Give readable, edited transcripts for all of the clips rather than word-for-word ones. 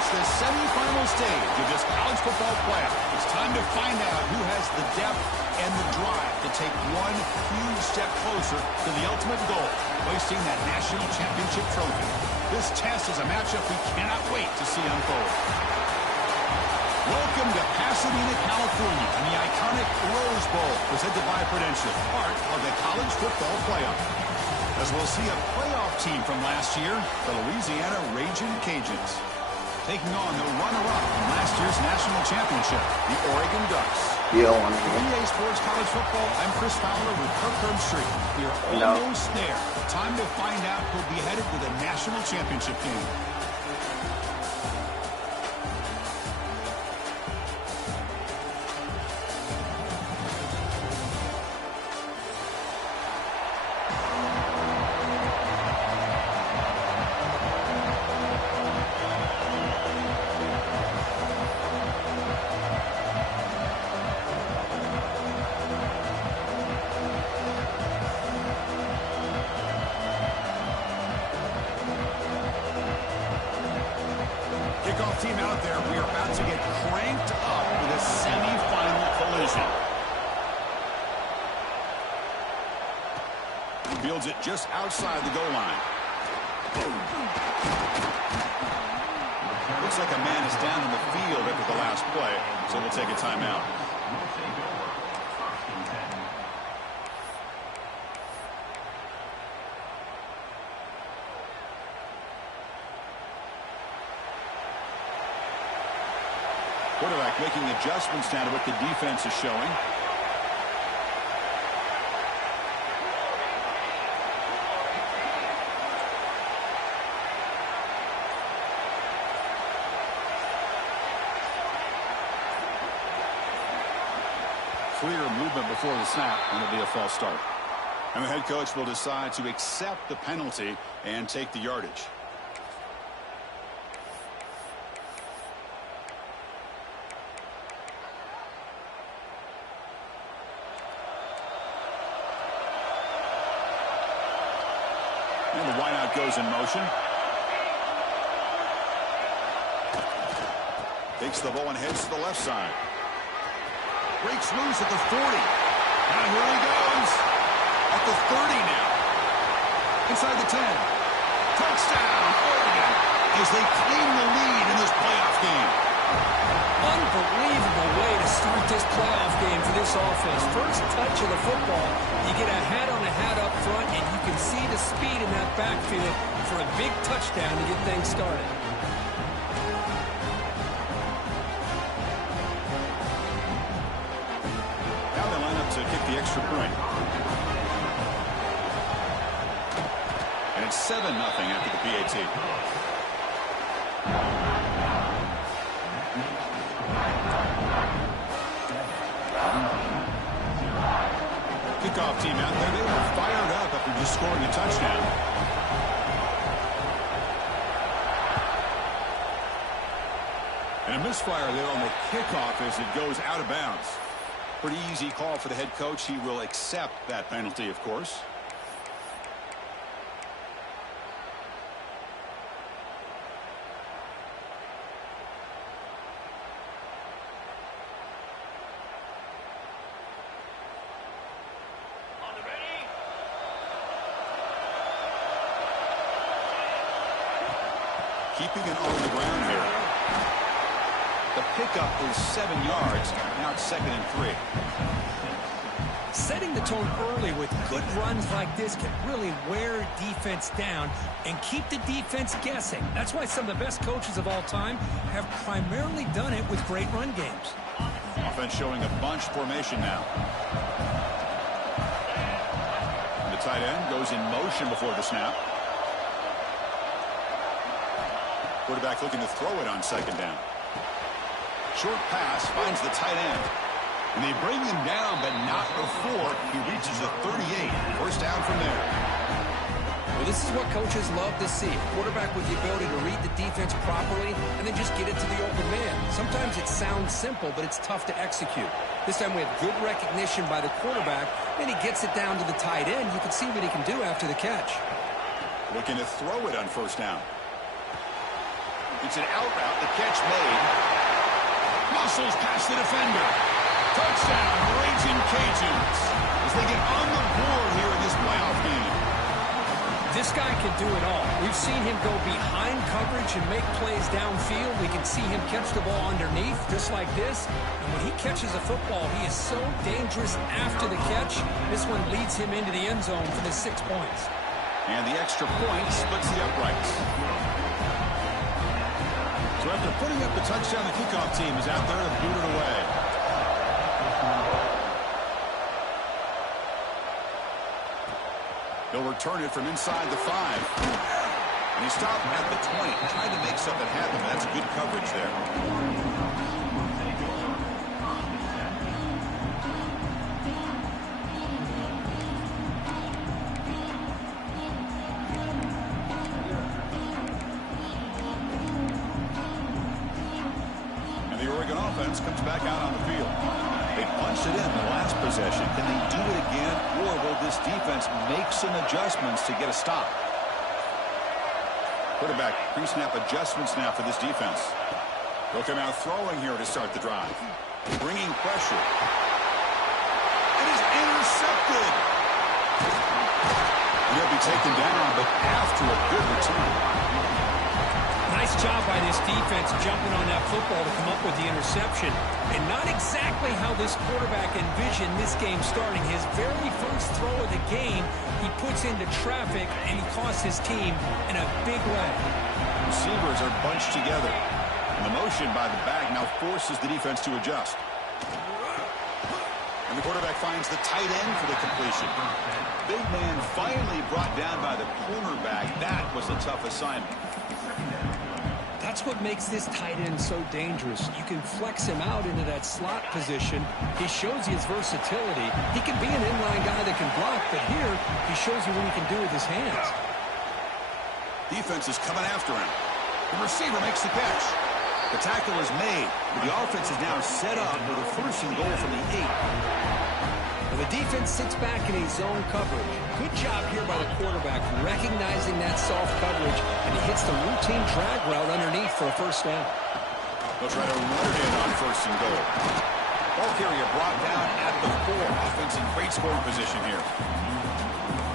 reached the semifinal stage of this college football playoff. It's time to find out who has the depth and the drive to take one huge step closer to the ultimate goal, hoisting that national championship trophy. This test is a matchup we cannot wait to see unfold. Welcome to Pasadena, California, and the iconic Rose Bowl, presented by Prudential, part of the college football playoff. As we'll see a playoff team from last year, the Louisiana Ragin' Cajuns, taking on the runner-up from last year's national championship, the Oregon Ducks. For EA Sports College Football, I'm Chris Fowler with Kirk Herbstreit. We're almost there. Time to find out who'll be headed to the national championship game. Kickoff team out there. We are about to get cranked up with a semifinal collision. Fields it just outside the goal line. Looks like a man is down in the field after the last play, so we'll take a timeout. Quarterback making adjustments now to what the defense is showing. Clear movement before the snap, and it'll be a false start. And the head coach will decide to accept the penalty and take the yardage. And the wideout goes in motion. Takes the ball and heads to the left side. Breaks loose at the 40. And here he goes. At the 30 now. Inside the 10. Touchdown, Oregon, as they claim the lead in this playoff game. Unbelievable way to start this playoff game for this offense. First touch of the football, you get a hat on a hat up front, and you can see the speed in that backfield for a big touchdown to get things started. Now they line up to kick the extra point. And it's 7-0 after the PAT. Kickoff team out there. They were fired up after just scoring a touchdown. And a misfire there on the kickoff as it goes out of bounds. Pretty easy call for the head coach. He will accept that penalty, of course. Keeping it on the ground here. The pickup is 7 yards. Now it's 2nd and 3. Setting the tone early with good runs like this can really wear defense down and keep the defense guessing. That's why some of the best coaches of all time have primarily done it with great run games. Offense showing a bunch formation now. The tight end goes in motion before the snap. Quarterback looking to throw it on 2nd down. Short pass finds the tight end. And they bring him down, but not before he reaches the 38. First down from there. Well, this is what coaches love to see. A quarterback with the ability to read the defense properly and then just get it to the open man. Sometimes it sounds simple, but it's tough to execute. This time we have good recognition by the quarterback, and he gets it down to the tight end. You can see what he can do after the catch. Looking to throw it on 1st down. It's an out route. The catch made. Muscles past the defender. Touchdown, Raging Cajuns, as they get on the board here in this playoff game. This guy can do it all. We've seen him go behind coverage and make plays downfield. We can see him catch the ball underneath, just like this. And when he catches a football, he is so dangerous after the catch. This one leads him into the end zone for the 6 points. And the extra point splits the uprights. So after putting up the touchdown, the kickoff team is out there to boot it away. They'll return it from inside the 5. And he stopped at the 20, trying to make something happen. That's good coverage there. Comes back out on the field. They punched it in the last possession. Can they do it again, or will this defense make some adjustments to get a stop? Quarterback pre-snap adjustments now for this defense. They'll come out throwing here to start the drive. Bringing pressure. It is intercepted. He'll be taken down, but after a good return. Nice job by this defense jumping on that football to come up with the interception. And not exactly how this quarterback envisioned this game starting. His very first throw of the game, he puts into traffic, and he costs his team in a big way. Receivers are bunched together. And the motion by the back now forces the defense to adjust. And the quarterback finds the tight end for the completion. Big man finally brought down by the cornerback. That was a tough assignment. That's what makes this tight end so dangerous. You can flex him out into that slot position. He shows you his versatility. He can be an inline guy that can block, but here he shows you what he can do with his hands. Defense is coming after him. The receiver makes the catch. The tackle is made, but the offense is now set up with a 1st and goal from the 8. The defense sits back in a zone coverage. Good job here by the quarterback recognizing that soft coverage, and he hits the routine drag route underneath for a 1st down. They'll try to run it in on 1st and goal. Ball carrier brought down at the 4. Offense in great scoring position here.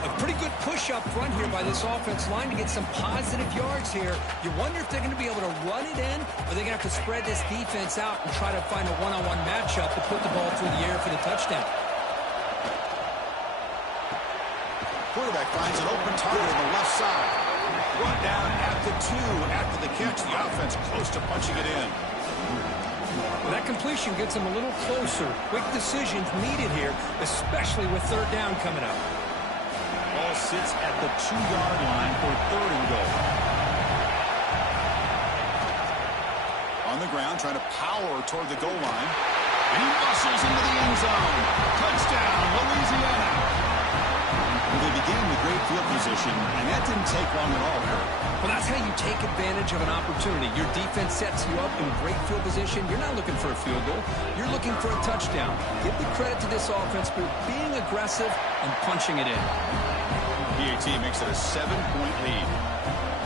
A pretty good push up front here by this offense line to get some positive yards here. You wonder if they're going to be able to run it in, or they're going to have to spread this defense out and try to find a one-on-one matchup to put the ball through the air for the touchdown. Quarterback finds an open target on the left side. Brought down at the 2 after the catch. The offense close to punching it in. Well, that completion gets him a little closer. Quick decisions needed here, especially with 3rd down coming up. Ball sits at the 2-yard line for 3rd and goal. On the ground, trying to power toward the goal line. And he muscles into the end zone. Touchdown, Louisiana. Well, they began with great field position, and that didn't take long at all here. Well, that's how you take advantage of an opportunity. Your defense sets you up in great field position. You're not looking for a field goal. You're looking for a touchdown. Give the credit to this offense for being aggressive and punching it in. PAT makes it a 7-point lead.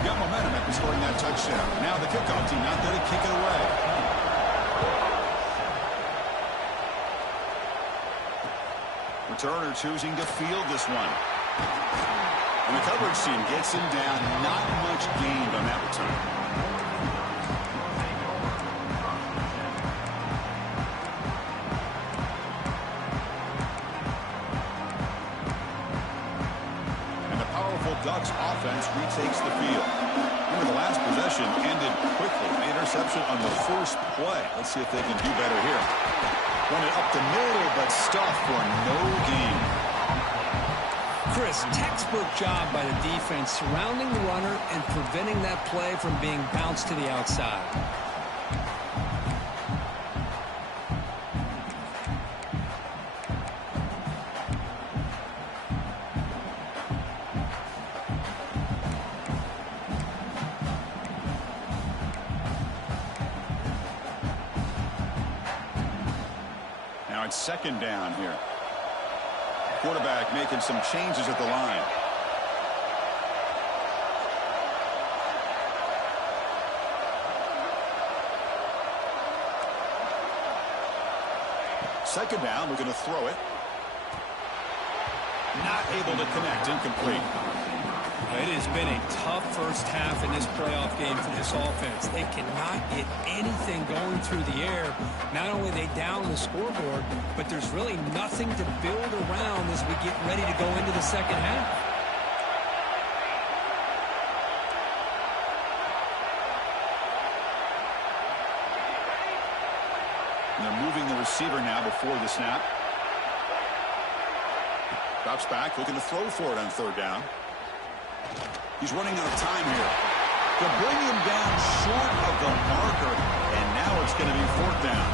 Got momentum after scoring that touchdown. Now the kickoff team not there to kick it away. Returner choosing to field this one. And the coverage team gets him down. Not much gained on that return. And the powerful Ducks offense retakes the field. Remember, the last possession ended quickly. The interception on the 1st play. Let's see if they can do better here. Run it up the middle, but stuffed for no gain. Chris, textbook job by the defense surrounding the runner and preventing that play from being bounced to the outside. Now it's 2nd down here. Quarterback making some changes at the line. Second down, we're going to throw it. Not able to connect, incomplete. It has been a tough first half in this playoff game for this offense. They cannot get anything going through the air. Not only are they down the scoreboard, but there's really nothing to build around as we get ready to go into the second half. And they're moving the receiver now before the snap. Drops back, looking to throw for it on third down. He's running out of time here. They'll bring him down short of the marker, and now it's going to be fourth down.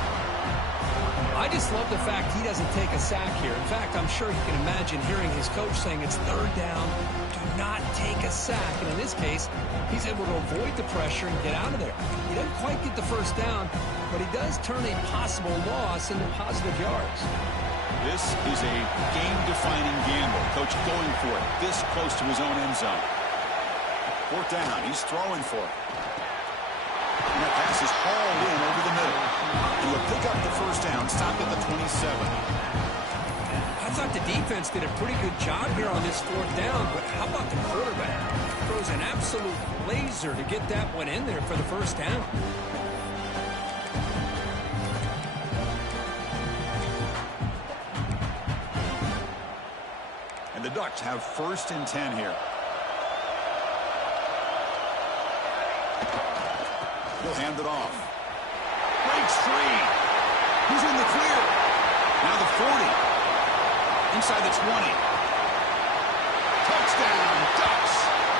I just love the fact he doesn't take a sack here. In fact, I'm sure you can imagine hearing his coach saying it's third down, do not take a sack. And in this case, he's able to avoid the pressure and get out of there. He doesn't quite get the first down, but he does turn a possible loss into positive yards. This is a game-defining gamble. Coach going for it this close to his own end zone. Fourth down. He's throwing for it. And that pass is hauled in over the middle. And he'll pick up the first down, stop at the 27. I thought the defense did a pretty good job here on this fourth down, but how about the quarterback? Throws an absolute laser to get that one in there for the first down. And the Ducks have first and 10 here. He'll hand it off. Breaks free. He's in the clear. Now the 40. Inside the 20. Touchdown, Ducks.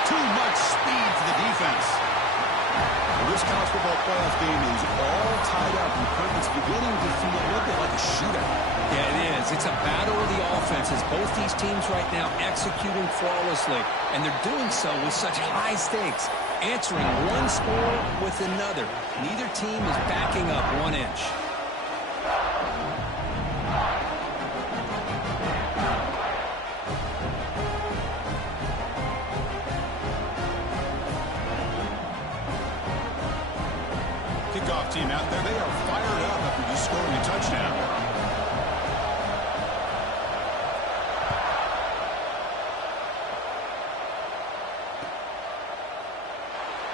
Too much speed for the defense. Well, this college football playoff game is all tied up. And it's beginning to feel a little bit like a shootout. Yeah, it is. It's a battle of the offenses. Both these teams right now executing flawlessly. And they're doing so with such high stakes. Answering one score with another. Neither team is backing up 1 inch. Kickoff team out there. They are fired up after just scoring a touchdown.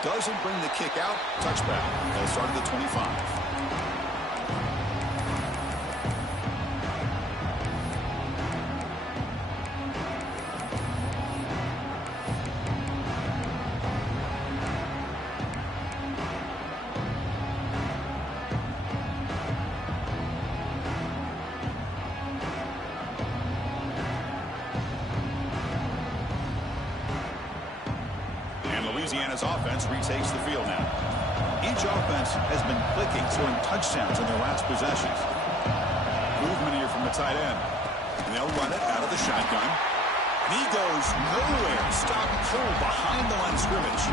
Doesn't bring the kick out. Touchback. They'll start at the 25. Louisiana's offense retakes the field now. Each offense has been clicking, scoring touchdowns in their last possessions. Movement here from the tight end. And they'll run it out of the shotgun. And he goes nowhere. Stop cold behind the line of scrimmage.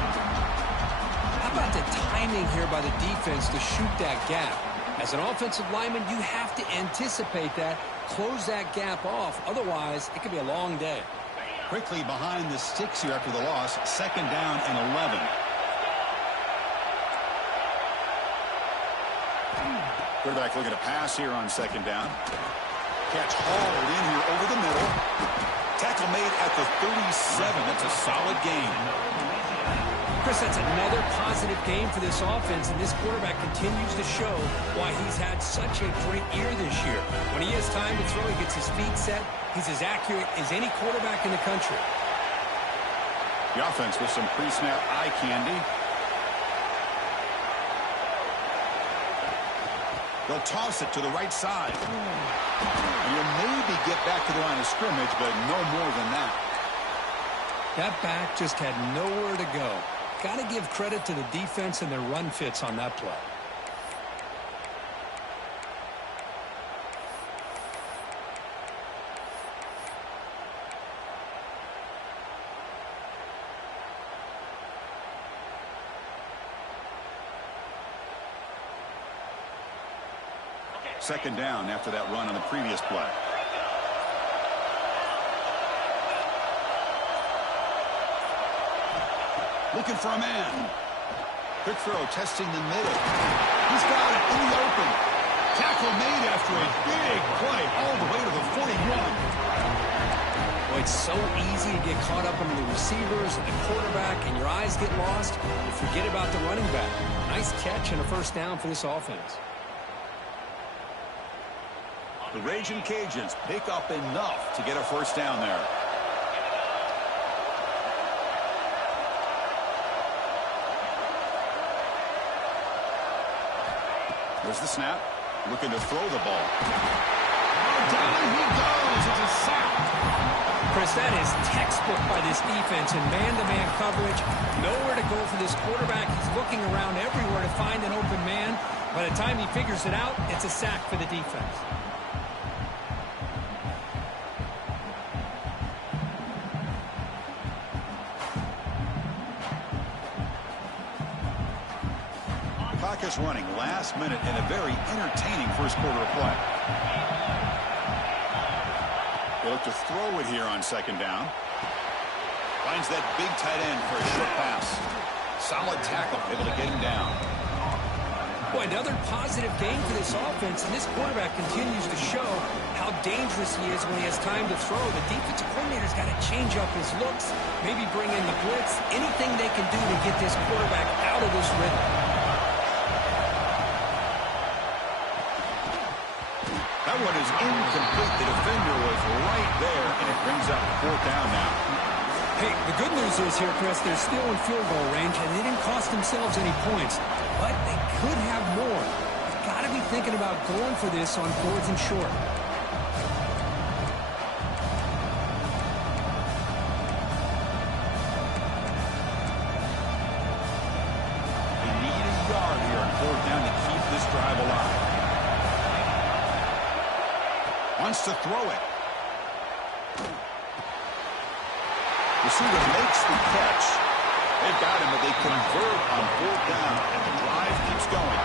How about the timing here by the defense to shoot that gap? As an offensive lineman, you have to anticipate that, close that gap off. Otherwise, it could be a long day. Quickly behind the sticks here after the loss. Second down and 11. Quarterback looking to pass here on second down. Catch hauled in here over the middle. Tackle made at the 37. That's a solid gain. Chris, that's another positive game for this offense, and this quarterback continues to show why he's had such a great year this year. When he has time to throw, he gets his feet set. He's as accurate as any quarterback in the country. The offense with some pre-snap eye candy. They'll toss it to the right side. And you'll maybe get back to the line of scrimmage, but no more than that. That back just had nowhere to go. Got to give credit to the defense and their run fits on that play. Second down after that run on the previous play. Looking for a man. Quick throw, testing the middle. He's got it in the open. Tackle made after a big play all the way to the 41. Well, it's so easy to get caught up in the receivers and the quarterback, and your eyes get lost. You forget about the running back. Nice catch and a first down for this offense. The Raging Cajuns pick up enough to get a first down there. There's the snap. Looking to throw the ball. Down he goes. It's a sack. Chris, that is textbook by this defense in man-to-man coverage. Nowhere to go for this quarterback. He's looking around everywhere to find an open man. By the time he figures it out, it's a sack for the defense. Clock is running last minute in a very entertaining first quarter of play. They look to throw it here on second down. Finds that big tight end for a short pass. Solid tackle, able to get him down. Boy, another positive game for this offense, and this quarterback continues to show how dangerous he is when he has time to throw. The defensive coordinator's got to change up his looks, maybe bring in the blitz, anything they can do to get this quarterback out of this rhythm. That one is incomplete. The defender was right there, and it brings up fourth down now. Hey, the good news is here, Chris, they're still in field goal range, and they didn't cost themselves any points. But they could have more. They've got to be thinking about going for this on fourth and short. They need a yard here on fourth down to keep this drive alive. Wants to throw it. Receiver makes the catch. They've got him, but they convert on fourth down, and the drive keeps going.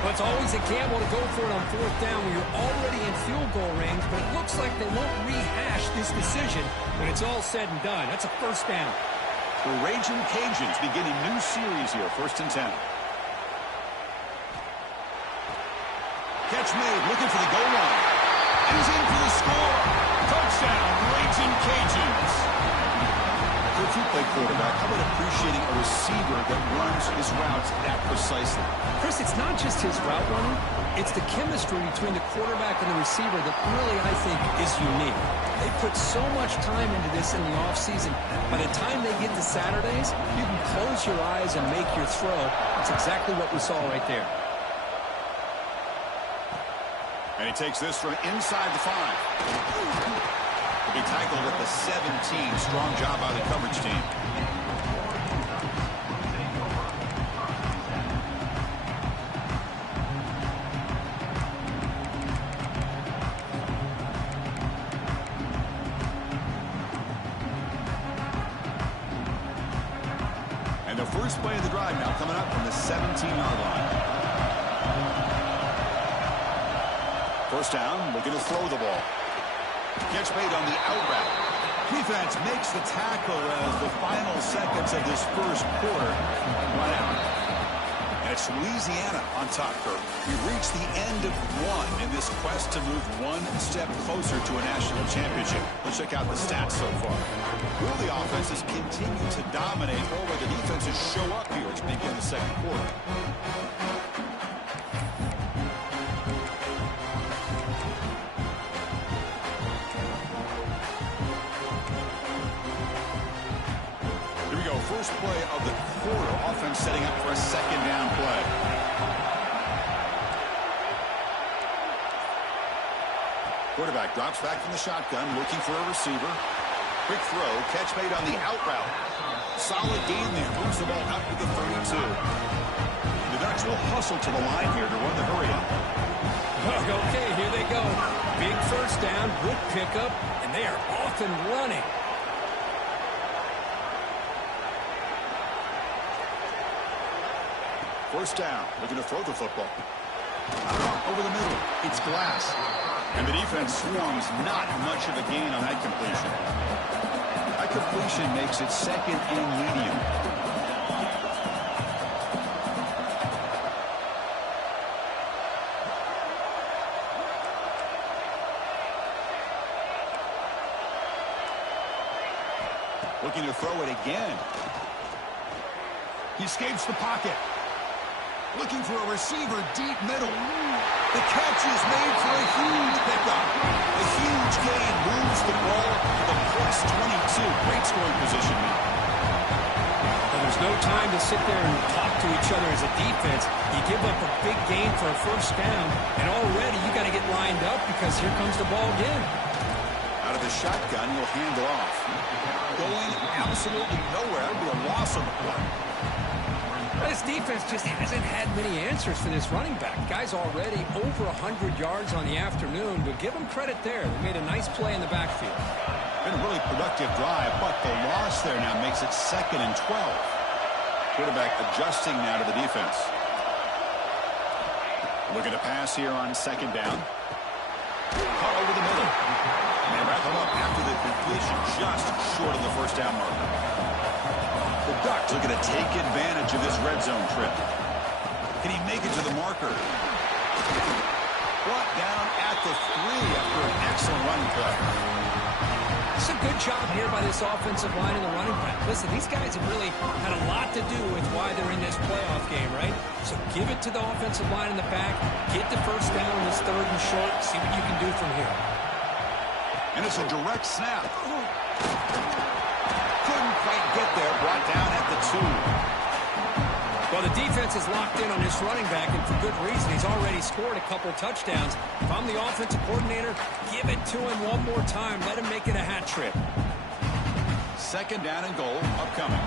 Well, it's always a gamble to go for it on fourth down when you're already in field goal range, but it looks like they won't rehash this decision when it's all said and done. That's a first down. The Raging Cajuns begin a new series here, 1st and 10. Catch made, looking for the goal line. And he's in for the score. Touchdown, Raging Cajuns. If you play quarterback, how about appreciating a receiver that runs his routes that precisely? Chris, it's not just his route running. It's the chemistry between the quarterback and the receiver that really, I think, is unique. They put so much time into this in the offseason. By the time they get to Saturdays, you can close your eyes and make your throw. That's exactly what we saw right there. And he takes this from inside the 5. He tackled at the 17. Strong job by the coverage team. And the first play of the drive now coming up from the 17-yard line. First down, looking to throw the ball. Catch made on the out route. Defense makes the tackle as the final seconds of this first quarter run out. And it's Louisiana on top, Kirk. We've reached the end of one in this quest to move one step closer to a national championship. Let's check out the stats so far. Will the offenses continue to dominate, or will the defenses show up here as we begin the second quarter? First play of the quarter. Offense setting up for a second down play. Quarterback drops back from the shotgun, looking for a receiver. Quick throw, catch made on the out route. Solid gain there, moves the ball out to the 32. The Ducks will hustle to the line here to run the hurry up. Okay, here they go. Big first down, good pickup, and they are off and running. First down, looking to throw the football. Over the middle, it's Glass. And the defense swarms, not much of a gain on that completion. That completion makes it second and medium. Looking to throw it again. He escapes the pocket. Looking for a receiver deep middle. The catch is made for a huge pickup. A huge gain moves the ball to the plus 22. Great scoring position now. Well, there's no time to sit there and talk to each other as a defense. You give up a big gain for a first down, and already you got to get lined up because here comes the ball again. Out of the shotgun, he'll hand it off. Going absolutely nowhere. That would be a loss on the play. This defense just hasn't had many answers for this running back. Guy's already over 100 yards on the afternoon, but give him credit there. They made a nice play in the backfield. Been a really productive drive, but the loss there now makes it 2nd and 12. Quarterback adjusting now to the defense. Looking to pass here on 2nd down. Caught over the middle. They wrap him up after the completion, just short of the first down marker. The Ducks looking to take advantage of this red zone trip. Can he make it to the marker? Brought down at the 3 after an excellent running play. It's a good job here by this offensive line and the running back. Listen, these guys have really had a lot to do with why they're in this playoff game, right? So give it to the offensive line in the back. Get the first down in this 3rd and short. See what you can do from here. And it's a direct snap. Couldn't quite get there. Brought down at the 2. Well, the defense is locked in on this running back, and for good reason. He's already scored a couple touchdowns. If I'm the offensive coordinator, give it to him one more time. Let him make it a hat trick. 2nd down and goal upcoming.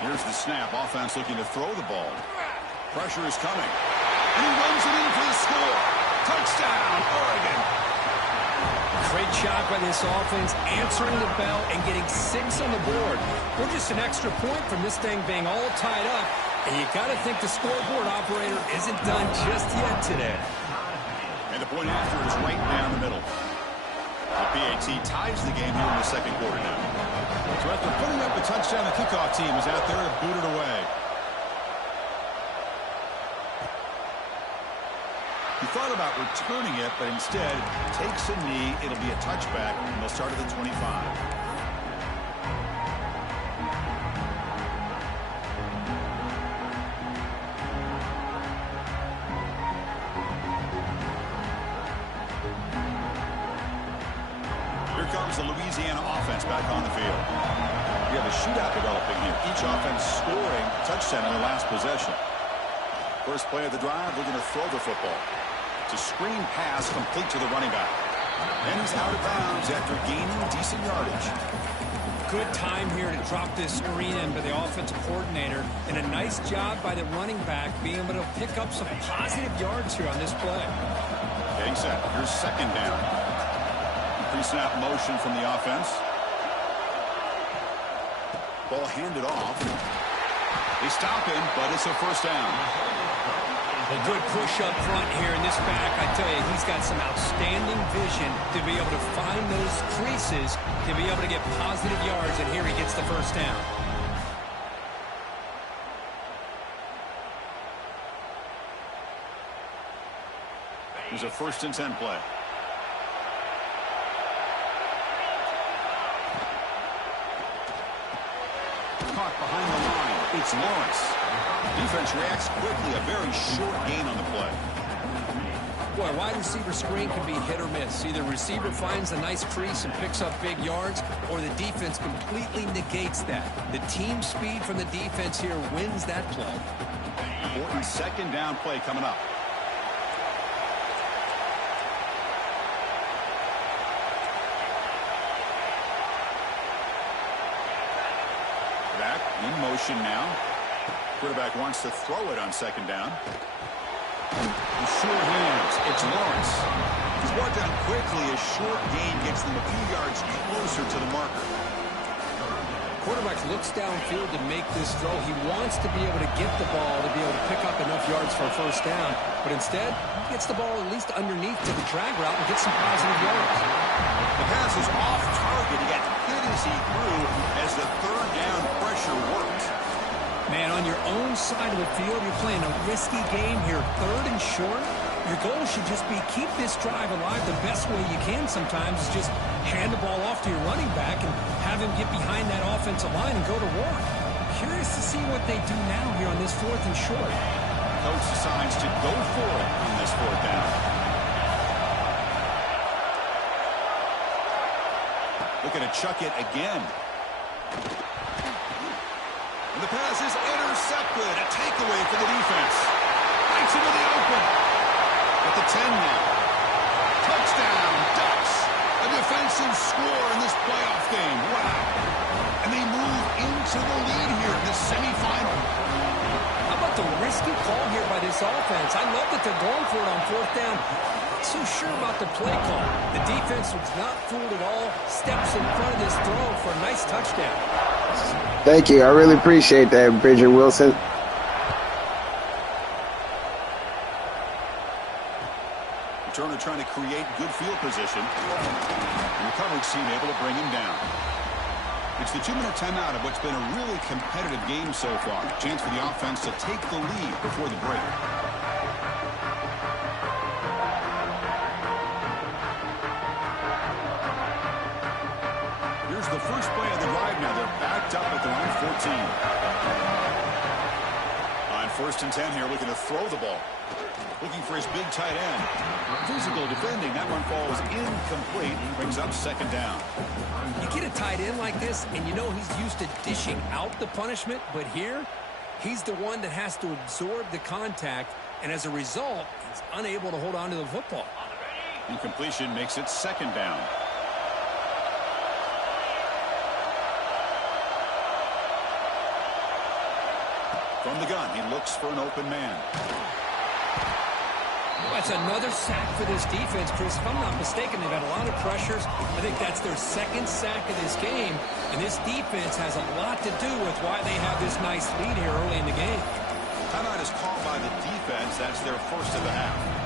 Here's the snap. Offense looking to throw the ball. Pressure is coming. And he runs it in for the score. Touchdown, Oregon. Great job by this offense, answering the bell and getting 6 on the board. We're just an extra point from this thing being all tied up. And you got to think the scoreboard operator isn't done just yet today. And the point after is right down the middle. The PAT ties the game here in the 2nd quarter now. So after putting up a touchdown, the kickoff team is out there to boot it away. He thought about returning it, but instead takes a knee. It'll be a touchback, and they'll start at the 25. Here comes the Louisiana offense back on the field. We have a shootout developing here. Each offense scoring a touchdown in their last possession. First play of the drive, looking to throw the football. It's a screen pass complete to the running back. And he's out of bounds after gaining decent yardage. Good time here to drop this screen in by the offensive coordinator. And a nice job by the running back being able to pick up some positive yards here on this play. Getting set. Here's 2nd down. Pre-snap motion from the offense. Ball handed off. They stop him, but it's a first down. A good push up front here in this back. I tell you, he's got some outstanding vision to be able to find those creases, to be able to get positive yards, and here he gets the first down. Here's a 1st and 10 play. Caught behind the line. It's Lawrence. Defense reacts quickly. A very short gain on the play. Boy, wide receiver screen can be hit or miss. Either receiver finds a nice crease and picks up big yards, or the defense completely negates that. The team speed from the defense here wins that play. Important 2nd down play coming up. Back in motion now. Quarterback wants to throw it on 2nd down. Sure hands. It's Lawrence. He's brought down quickly. A short gain gets them a few yards closer to the marker. Quarterback looks downfield to make this throw. He wants to be able to get the ball to be able to pick up enough yards for a first down. But instead, he gets the ball at least underneath to the drag route and gets some positive yards. The pass is off target. He got hit as he threw as the 3rd down pressure worked. Man, on your own side of the field, you're playing a risky game here. 3rd and short. Your goal should just be keep this drive alive the best way you can sometimes is just hand the ball off to your running back and have him get behind that offensive line and go to work. Curious to see what they do now here on this 4th and short. Coach decides to go for it on this 4th down. Looking to chuck it again. And the pass is intercepted. A takeaway for the defense. Right into the open. At the 10 now. Touchdown, Ducks. A defensive score in this playoff game. Wow. And they move into the lead here in this semifinal. How about the risky call here by this offense? I love that they're going for it on 4th down. Not so sure about the play call. The defense was not fooled at all. Steps in front of this throw for a nice touchdown. Thank you. I really appreciate that, Bridger Wilson. Turner trying to create good field position. And the coverage team able to bring him down. It's the 2-minute timeout of what's been a really competitive game so far. Chance for the offense to take the lead before the break. Here's the first play of the drive now. They're backed up at their own 14. On 1st and 10 here, looking to throw the ball. Looking for his big tight end. Physical defending. That one falls incomplete. Brings up 2nd down. You get a tight end like this, and you know he's used to dishing out the punishment, but here, he's the one that has to absorb the contact, and as a result, he's unable to hold on to the football. Incompletion makes it 2nd down. From the gun, he looks for an open man. That's another sack for this defense, Chris. If I'm not mistaken, they've had a lot of pressures. I think that's their 2nd sack of this game, and this defense has a lot to do with why they have this nice lead here early in the game. Timeout is called by the defense. That's their first of the half.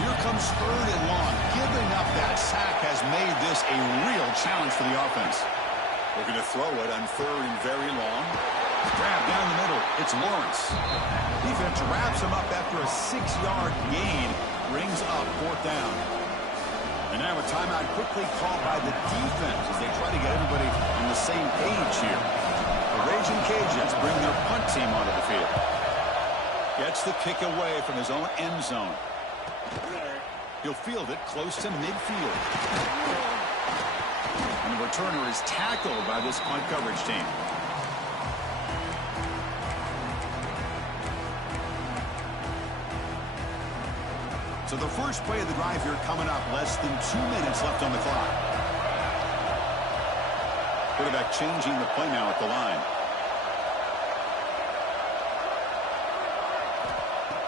Here comes 3rd and long. Giving up that sack has made this a real challenge for the offense. Looking to throw it on 3rd and very long. Grab down the middle. It's Lawrence. Defense wraps him up after a 6-yard gain. Brings up 4th down. And now a timeout quickly called by the defense as they try to get everybody on the same page here. The Raging Cajuns bring their punt team onto the field. Gets the kick away from his own end zone. He'll field it close to midfield. And the returner is tackled by this punt coverage team. So the first play of the drive here coming up. Less than 2 minutes left on the clock. Quarterback changing the play now at the line.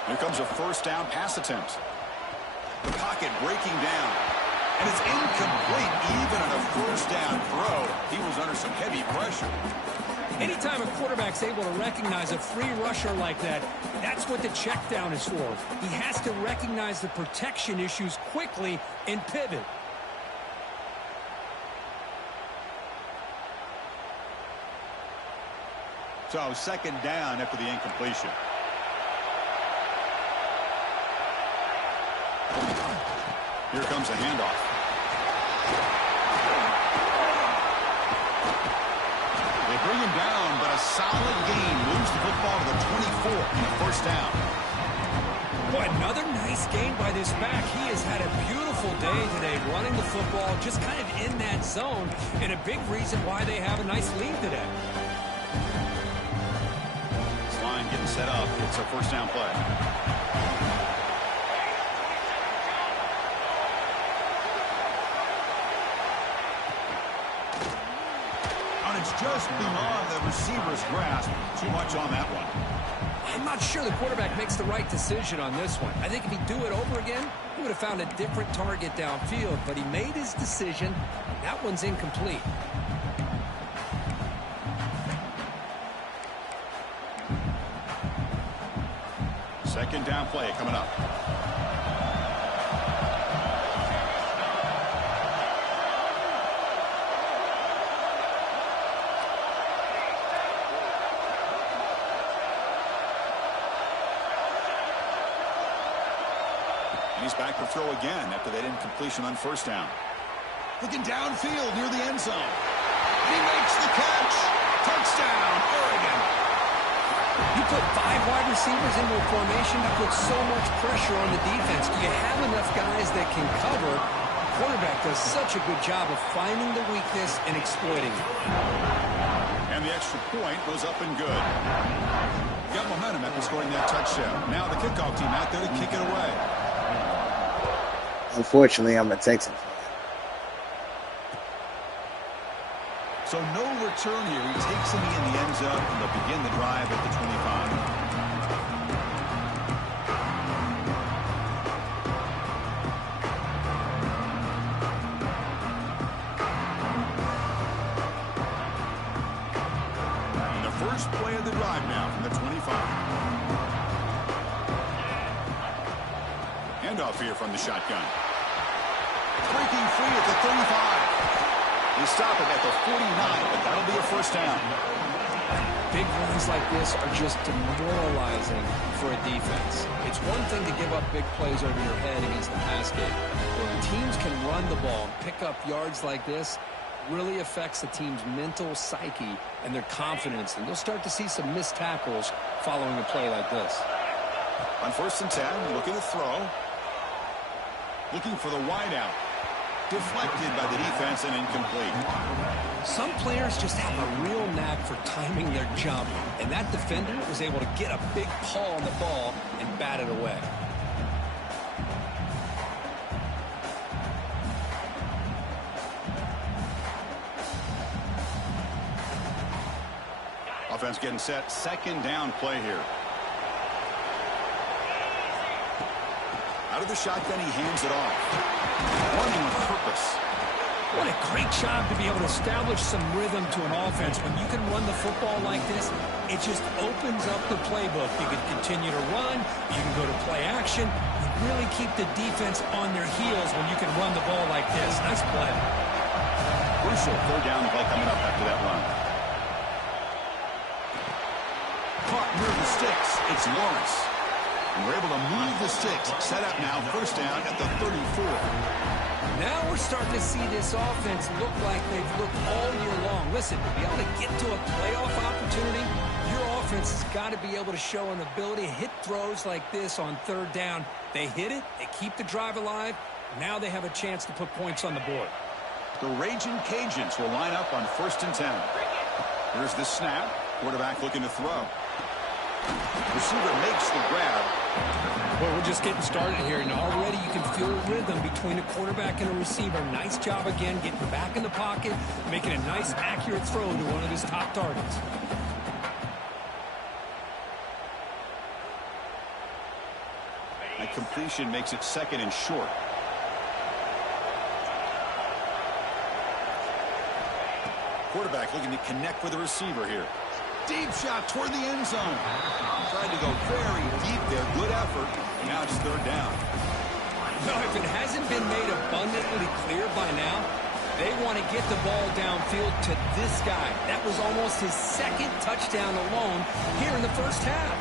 Here comes a 1st down pass attempt. The pocket breaking down. And it's incomplete even on a 1st down throw. He was under some heavy pressure. Anytime a quarterback's able to recognize a free rusher like that, that's what the check down is for. He has to recognize the protection issues quickly and pivot. So 2nd down after the incompletion. Here comes a handoff. They bring him down, but a solid gain moves the football to the 24 and a 1st down. Boy, another nice game by this back. He has had a beautiful day today running the football, just kind of in that zone, and a big reason why they have a nice lead today. This line getting set up. It's a 1st down play. It's just beyond the receiver's grasp. Too much on that one. I'm not sure the quarterback makes the right decision on this one. I think if he'd do it over again, he would have found a different target downfield, but he made his decision. That one's incomplete. Second down play coming up. He's back to throw again after that incompletion on first down. Looking downfield near the end zone. He makes the catch. Touchdown, Oregon. You put 5 wide receivers into a formation, that puts so much pressure on the defense. Do you have enough guys that can cover? The quarterback does such a good job of finding the weakness and exploiting it. And the extra point was up and good. Got momentum after scoring that touchdown. Now the kickoff team out there to kick it away. Unfortunately, I'm a Texan fan. So no return here. He takes him in the end zone, and they'll begin the drive at the 25. And the first play of the drive now from the 25. Handoff here from the shotgun. Breaking free at the 35. They stop it at the 49, but that'll be a first down. Big runs like this are just demoralizing for a defense. It's one thing to give up big plays over your head against the pass game. When teams can run the ball and pick up yards like this, it really affects the team's mental psyche and their confidence. And you'll start to see some missed tackles following a play like this. On 1st and 10, looking to throw. Looking for the wide out. Deflected by the defense and incomplete. Some players just have a real knack for timing their jump, and that defender was able to get a big paw on the ball and bat it away. Offense getting set. 2nd down play here. Out of the shotgun, he hands it off. Running with purpose. What a great job to be able to establish some rhythm to an offense. When you can run the football like this, it just opens up the playbook. You can continue to run. You can go to play action. You really keep the defense on their heels when you can run the ball like this. Nice play. Crucial 3rd down play coming up after that run. Caught near the sticks. It's Lawrence. And we're able to move the sticks. Set up now, 1st down at the 34. Now we're starting to see this offense look like they've looked all year long. Listen, to be able to get to a playoff opportunity, your offense has got to be able to show an ability to hit throws like this on 3rd down. They hit it, they keep the drive alive. Now they have a chance to put points on the board. The Raging Cajuns will line up on 1st and 10. Here's the snap. Quarterback looking to throw. Receiver makes the grab. Well, we're just getting started here, and already you can feel a rhythm between a quarterback and a receiver. Nice job again, getting back in the pocket, making a nice, accurate throw to one of his top targets. That completion makes it 2nd and short. Quarterback looking to connect with the receiver here. Deep shot toward the end zone. Tried to go very deep there. Good effort. And now it's 3rd down. No, if it hasn't been made abundantly clear by now, they want to get the ball downfield to this guy. That was almost his 2nd touchdown alone here in the 1st half.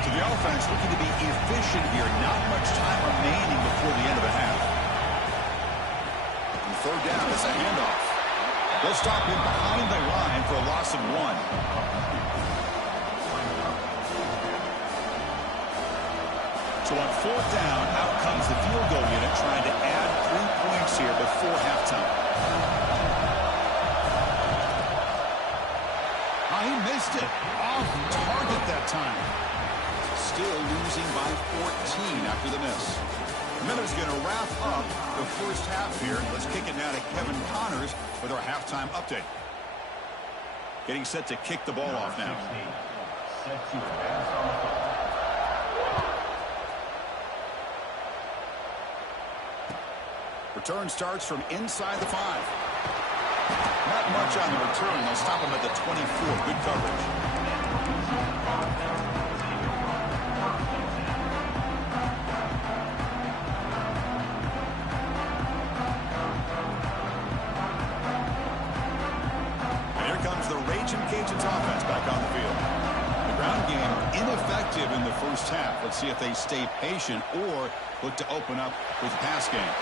To the offense, looking to be efficient here. Not much time remaining before the end of the half. And 3rd down is a handoff. They'll stop him behind the line for a loss of 1. So on 4th down, out comes the field goal unit trying to add 3 points here before halftime. He missed it. Off target that time. Still losing by 14 after the miss. Miller's going to wrap up the 1st half here. Let's kick it now to Kevin Connors with our halftime update. Getting set to kick the ball off now. Return starts from inside the 5. Not much on the return. They'll stop him at the 24. Good coverage. Cajuns offense back on the field. The ground game ineffective in the first half. Let's see if they stay patient or look to open up with the pass game.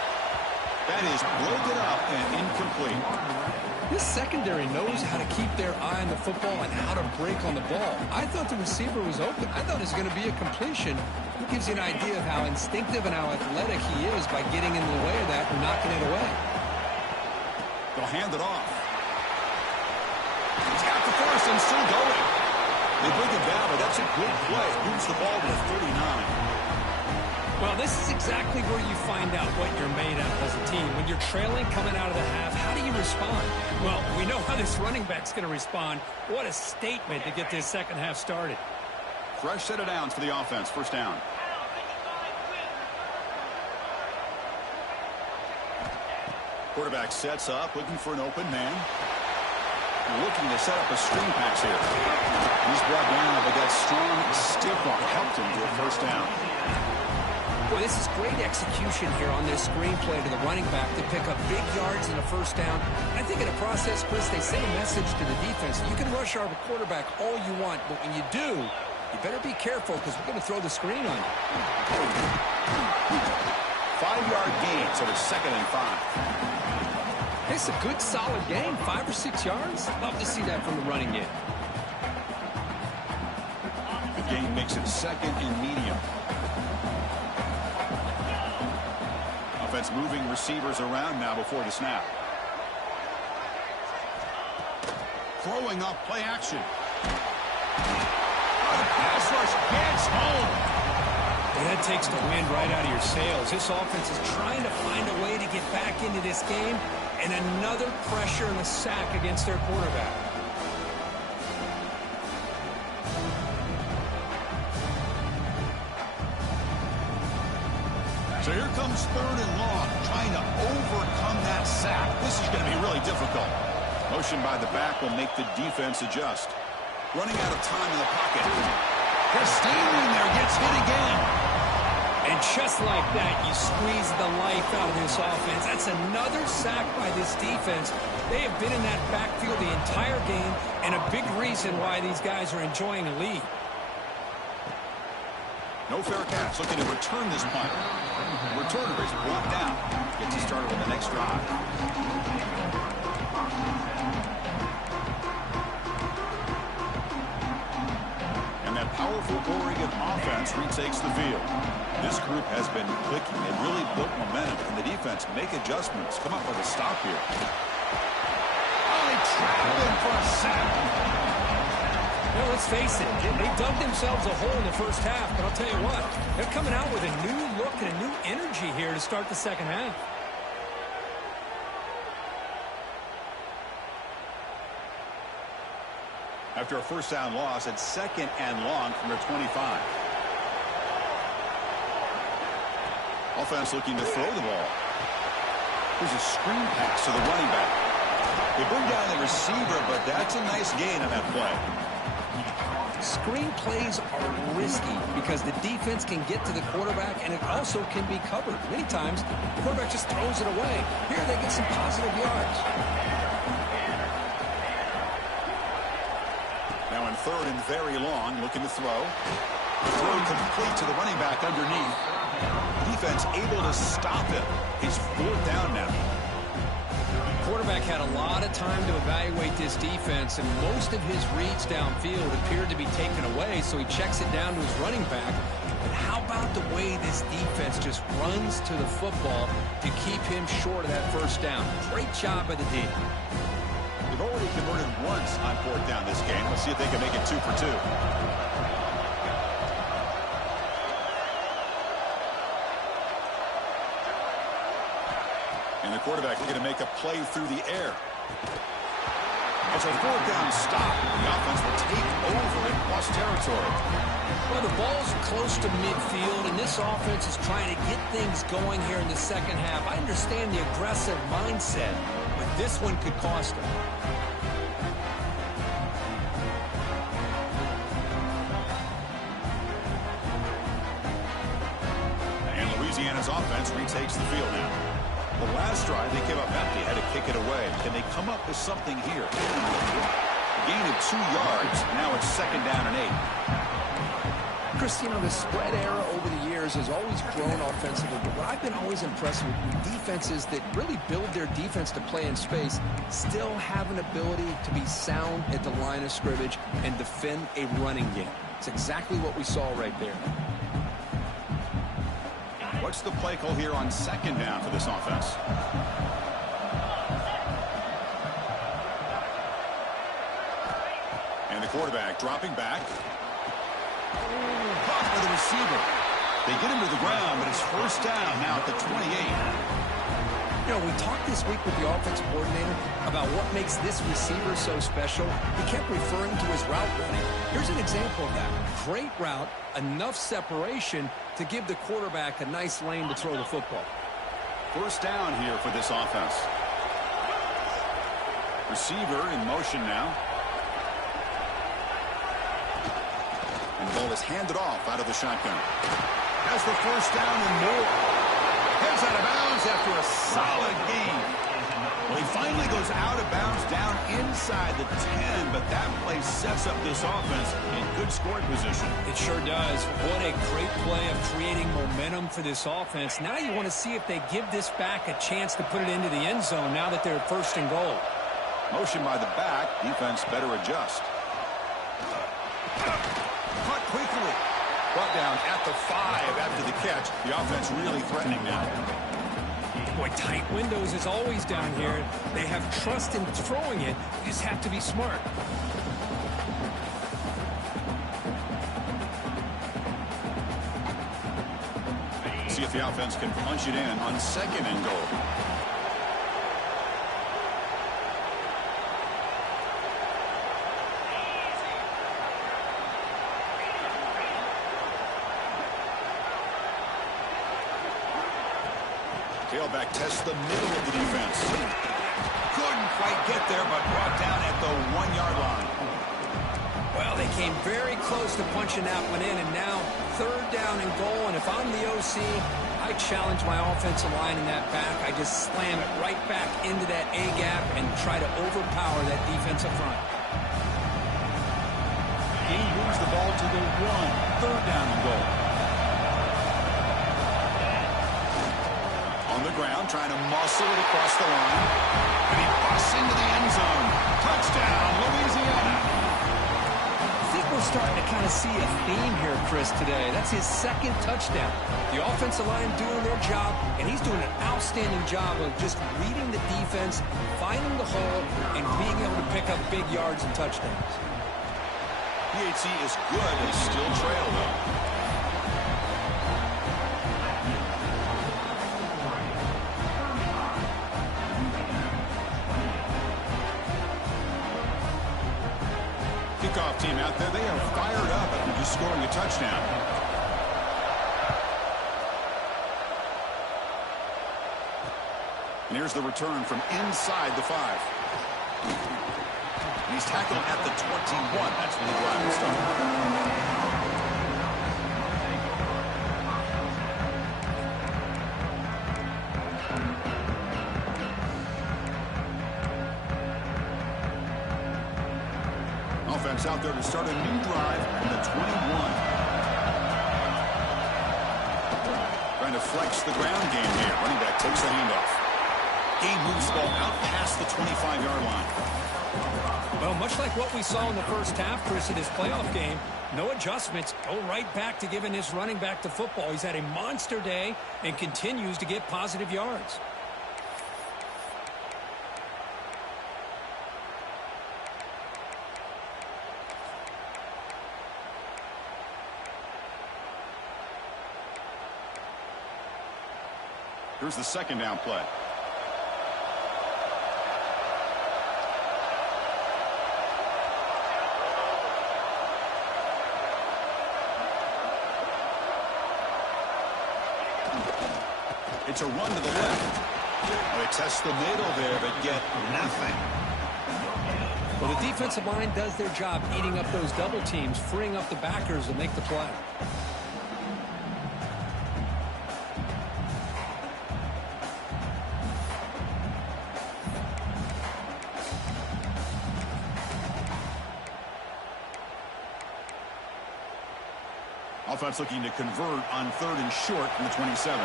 That is broken up and incomplete. This secondary knows how to keep their eye on the football and how to break on the ball. I thought the receiver was open. I thought it was going to be a completion. It gives you an idea of how instinctive and how athletic he is by getting in the way of that and knocking it away. They'll hand it off. He's got the first and still going. They bring it down, but that's a good play. Moves the ball to the 39. Well, this is exactly where you find out what you're made of as a team. When you're trailing coming out of the half, how do you respond? Well, we know how this running back's going to respond. What a statement to get this second half started. Fresh set of downs for the offense. First down. Quarterback sets up, looking for an open man. Looking to set up a screen pass here. He's brought down, but that strong stiff arm helped him to a first down. Boy, this is great execution here on this screen play to the running back to pick up big yards in a first down. I think in the process, Chris, they send a message to the defense. You can rush our quarterback all you want, but when you do, you better be careful because we're going to throw the screen on you. 5-yard gain, so it's 2nd and 5. It's a good, solid game, 5 or 6 yards. Love to see that from the running game. The gain makes it 2nd and medium. Offense moving receivers around now before the snap. Throwing up play action. Pass rush gets home. And that takes the wind right out of your sails. This offense is trying to find a way to get back into this game, and another pressure and a sack against their quarterback. So here comes 3rd and long, trying to overcome that sack. This is going to be really difficult. Motion by the back will make the defense adjust. Running out of time in the pocket. Pristine there, gets hit again. And just like that, you squeeze the life out of this offense. That's another sack by this defense. They have been in that backfield the entire game, and a big reason why these guys are enjoying a lead. No fair catch, looking to return this punt. Returner is brought down. Gets you started with the next drive. And that powerful Oregon offense retakes the field. This group has been clicking. They've really built momentum, and the defense make adjustments. Come up with a stop here. Oh, they trap him for a sack. Well, let's face it, they dug themselves a hole in the first half, but I'll tell you what, they're coming out with a new look and a new energy here to start the second half. After a first down loss, it's 2nd and long from their 25. Offense looking to throw the ball. There's a screen pass to the running back. They bring down the receiver, but that's a nice gain on that play. Screen plays are risky because the defense can get to the quarterback, and it also can be covered. Many times, the quarterback just throws it away. Here, they get some positive yards. Now in 3rd and very long, looking to throw. Throw complete to the running back underneath. Defense able to stop it. It's 4th down now. Quarterback had a lot of time to evaluate this defense, and most of his reads downfield appeared to be taken away, so he checks it down to his running back. But how about the way this defense just runs to the football to keep him short of that first down? Great job by the D. They've already converted once on 4th down this game. Let's see if they can make it 2 for 2. And the quarterback looking to make a play through the air. It's a 4th down stop. The offense will take over in plus territory. Well, the ball's close to midfield, and this offense is trying to get things going here in the second half. I understand the aggressive mindset, but this one could cost them. And Louisiana's offense retakes the field now. The last drive, they came up empty, had to kick it away. Can they come up with something here? A gain of 2 yards. Now it's 2nd down and 8. Chris, you know, the spread era over the years has always grown offensively, but what I've been always impressed with defenses that really build their defense to play in space still have an ability to be sound at the line of scrimmage and defend a running game. It's exactly what we saw right there. What's the play call here on second down for this offense? And the quarterback dropping back. Caught by the receiver. They get him to the ground, but it's first down now at the 28. You know, we talked this week with the offensive coordinator about what makes this receiver so special. He kept referring to his route running. Here's an example of that. Great route, enough separation to give the quarterback a nice lane to throw the football. First down here for this offense. Receiver in motion now. And the ball is handed off out of the shotgun. Has the first down and more. Heads out of bounds after a solid gain. Well, he finally goes out of bounds down inside the 10, but that play sets up this offense in good scoring position. It sure does. What a great play of creating momentum for this offense. Now you want to see if they give this back a chance to put it into the end zone now that they're first and goal. Motion by the back. Defense better adjust. Caught quickly. Brought down at the 5 after the catch. The offense really threatening now. Boy, tight windows is always down here. They have trust in throwing it. You just have to be smart. See if the offense can punch it in on second and goal. Tailback tests the middle of the defense. Couldn't quite get there, but brought down at the 1-yard line. Well, they came very close to punching that one in, and now third down and goal. And if I'm the OC, I challenge my offensive line in that back. I just slam it right back into that A gap and try to overpower that defensive front. He moves the ball to the 1. Third down and goal. On the ground, trying to muscle it across the line. And he busts into the end zone. Touchdown, Louisiana. I think we're starting to kind of see a theme here, Chris, today. That's his second touchdown. The offensive line doing their job, and he's doing an outstanding job of just reading the defense, finding the hole, and being able to pick up big yards and touchdowns. PHC is good and still trail, though. Kickoff team out there, they are fired up after just scoring a touchdown. And here's the return from inside the 5. And he's tackled at the 21. That's when the drive will start. Offense out there to start a new drive from the 21. Trying to flex the ground game here. Running back takes the handoff. Game moves the ball out past the 25-yard line. Well, much like what we saw in the first half, Chris, in his playoff game, no adjustments. Go right back to giving his running back the football. He's had a monster day and continues to get positive yards. Here's the second down play. It's a run to the left. They test the middle there, but get nothing. Well, the defensive line does their job eating up those double teams, freeing up the backers to make the play. Offense looking to convert on 3rd and short from the 27.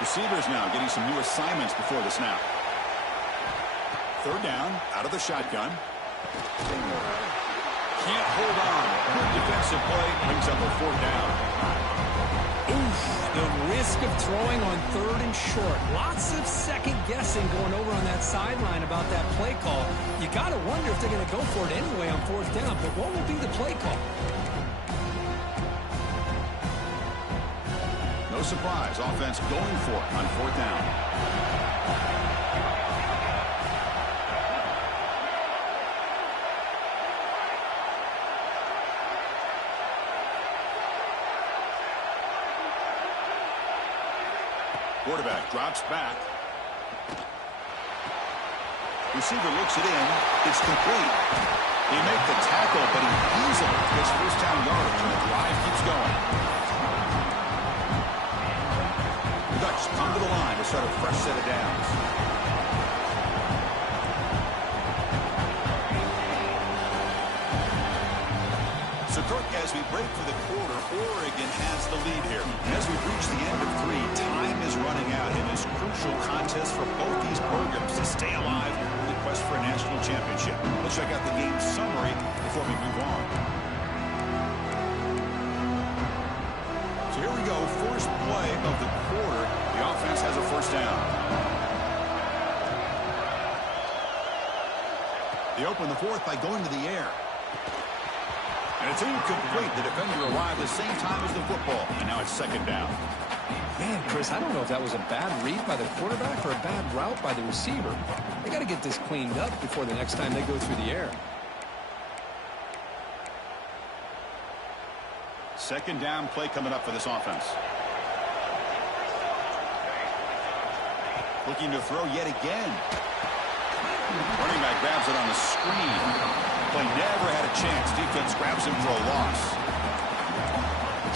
Receivers now getting some new assignments before the snap. 3rd down, out of the shotgun. Can't hold on. Good defensive play, brings up a 4th down. Oof, the risk of throwing on 3rd and short. Lots of second guessing going over on that sideline about that play call. You got to wonder if they're going to go for it anyway on 4th down, but what will be the play call? No surprise, offense going for it on 4th down. Quarterback drops back. Receiver looks it in. It's complete. He makes the tackle, but he easily gets 1st down yardage, and the drive keeps going. The Ducks come to the line to start a fresh set of downs. So, Kirk, as we break for the quarter, Oregon has the lead here. And as we reach the end of 3, time is running out in this crucial contest for both these programs to stay alive in the quest for a national championship. Let's check out the game summary before we move on. So here we go, first play of the quarter. The offense has a 1st down. They open the 4th by going to the air. And it's incomplete. The defender arrived the same time as the football. And now it's 2nd down. Man, Chris, I don't know if that was a bad read by the quarterback or a bad route by the receiver. They got to get this cleaned up before the next time they go through the air. 2nd down play coming up for this offense. Looking to throw yet again. Running back grabs it on the screen. Play never had a chance. Defense grabs him for a loss.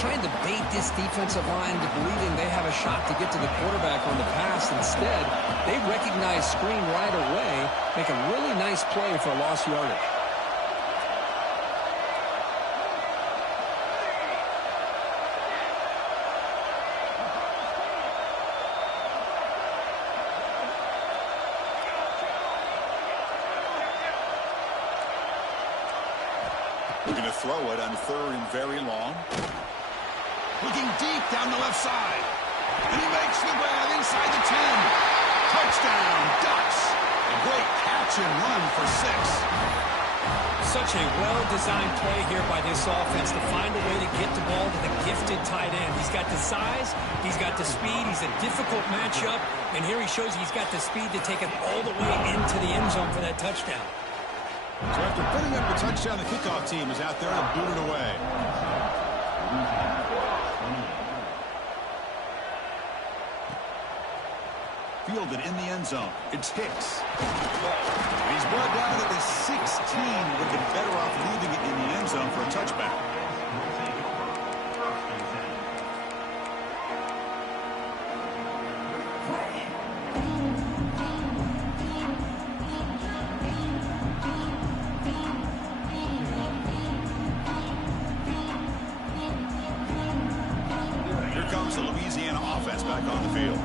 Trying to bait this defensive line to believing they have a shot to get to the quarterback on the pass. Instead, they recognize screen right away, make a really nice play for a lost yardage. Looking to throw it on 3rd and very long. Looking deep down the left side. And he makes the grab inside the 10. Touchdown, Ducks. A great catch and run for 6. Such a well-designed play here by this offense to find a way to get the ball to the gifted tight end. He's got the size, he's got the speed, he's a difficult matchup, and here he shows he's got the speed to take it all the way into the end zone for that touchdown. So after putting up the touchdown, the kickoff team is out there to boot it away. Fielded in the end zone. It's Hicks. And he's brought down to the 16. Would have been better off leaving it in the end zone for a touchback. Here comes the Louisiana offense back on the field.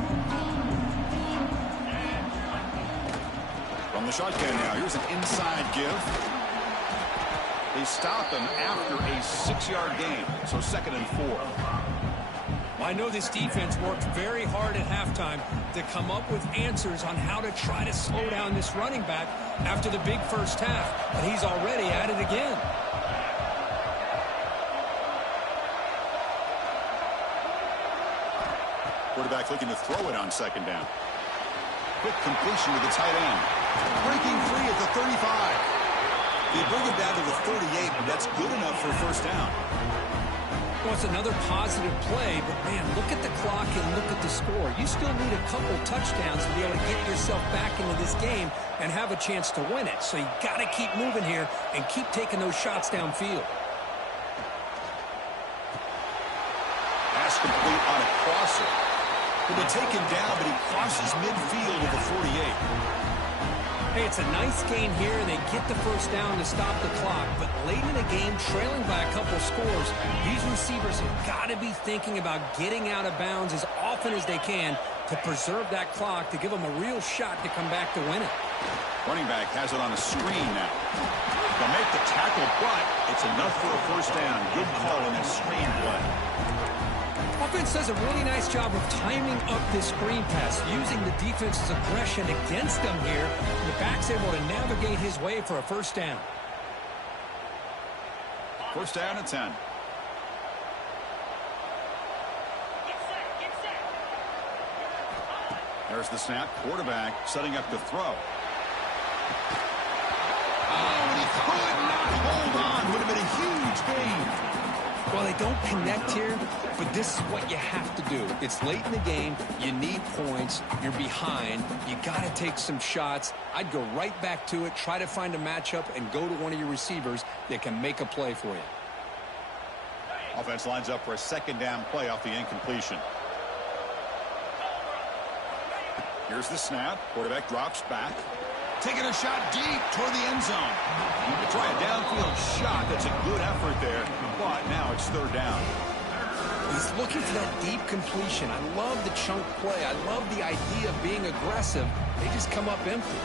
From the shotgun now, here's an inside give. They stop him after a 6-yard gain, so 2nd and 4. Well, I know this defense worked very hard at halftime to come up with answers on how to try to slow down this running back after the big first half, and he's already at it again. Quarterback looking to throw it on 2nd down. Quick completion to the tight end. Breaking free at the 35. They bring it down to the 38, but that's good enough for a 1st down. Well, it's another positive play, but man, look at the clock and look at the score. You still need a couple touchdowns to be able to get yourself back into this game and have a chance to win it. So you got to keep moving here and keep taking those shots downfield. Pass complete on a crosser. He'll be taken down, but he crosses midfield at the 48. Hey, it's a nice gain here. They get the first down to stop the clock, but late in the game, trailing by a couple scores, these receivers have got to be thinking about getting out of bounds as often as they can to preserve that clock, to give them a real shot to come back to win it. Running back has it on a screen now. They'll make the tackle, but it's enough for a first down. Good call in that screen play. Offense does a really nice job of timing up this screen pass, using the defense's aggression against them here. The back's able to navigate his way for a first down. First down and 10. There's the snap. Quarterback setting up the throw. Oh, and he could not hold on. Would have been a huge gain. Well, they don't connect here, but this is what you have to do. It's late in the game. You need points. You're behind. You got to take some shots. I'd go right back to it, try to find a matchup, and go to one of your receivers that can make a play for you. Offense lines up for a second down play off the incompletion. Here's the snap. Quarterback drops back. Taking a shot deep toward the end zone. To try a downfield shot. That's a good effort there. But now it's third down. He's looking for that deep completion. I love the chunk play. I love the idea of being aggressive. They just come up empty.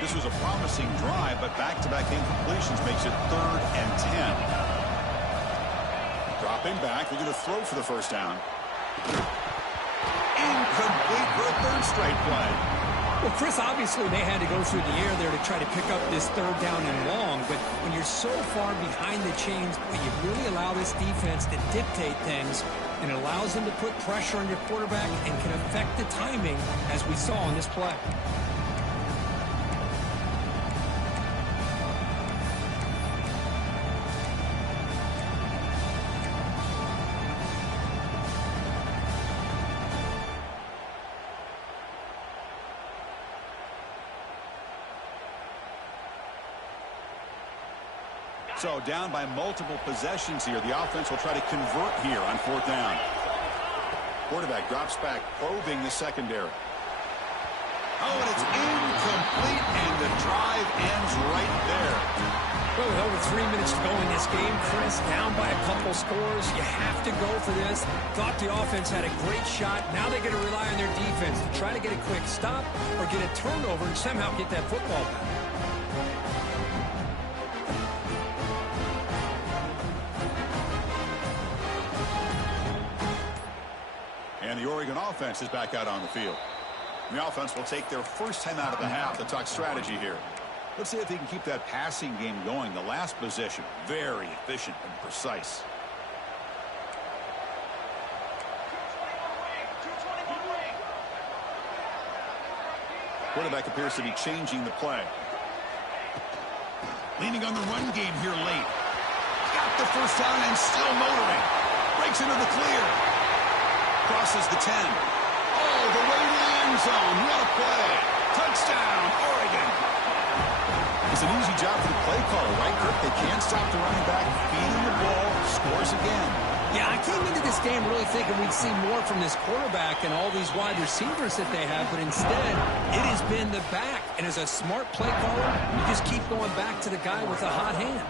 This was a promising drive, but back-to-back incompletions makes it third and 10. Dropping back. Looking to throw for the first down. Incomplete for a third straight play. Well, Chris, obviously they had to go through the air there to try to pick up this third down and long, but when you're so far behind the chains, you really allow this defense to dictate things, and it allows them to put pressure on your quarterback and can affect the timing, as we saw on this play. So down by multiple possessions here. The offense will try to convert here on fourth down. Quarterback drops back, probing the secondary. Oh, and it's incomplete, and the drive ends right there. Well, with over 3 minutes to go in this game, Chris, down by a couple scores. You have to go for this. Thought the offense had a great shot. Now they got to rely on their defense to try to get a quick stop or get a turnover and somehow get that football back. And the Oregon offense is back out on the field. The offense will take their first time out of the half to talk strategy here. Let's see if they can keep that passing game going. The last possession, very efficient and precise. Quarterback appears to be changing the play. Leaning on the run game here late. Got the first down and still motoring. Breaks into the clear. Crosses the 10. All the way to the end zone. What a play. Touchdown, Oregon. It's an easy job for the play caller, right, Kirk? They can't stop the running back. Feeding the ball. Scores again. Yeah, I came into this game really thinking we'd see more from this quarterback and all these wide receivers that they have, but instead, it has been the back. And as a smart play caller, you just keep going back to the guy with a hot hand.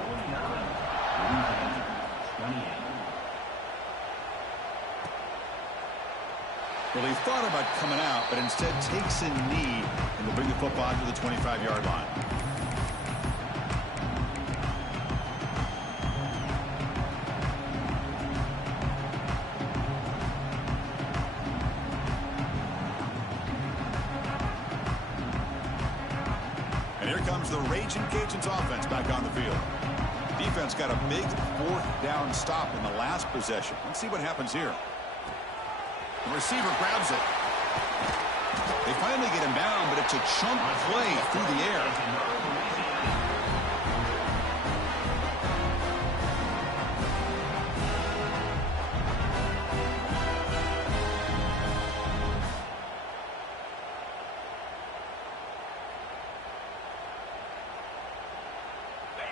Well, he thought about coming out, but instead takes a knee and will bring the football to the 25-yard line. And here comes the Raging Cajuns offense back on the field. Defense got a big fourth down stop in the last possession. Let's see what happens here. The receiver grabs it. They finally get him down, but it's a chunk play through the air.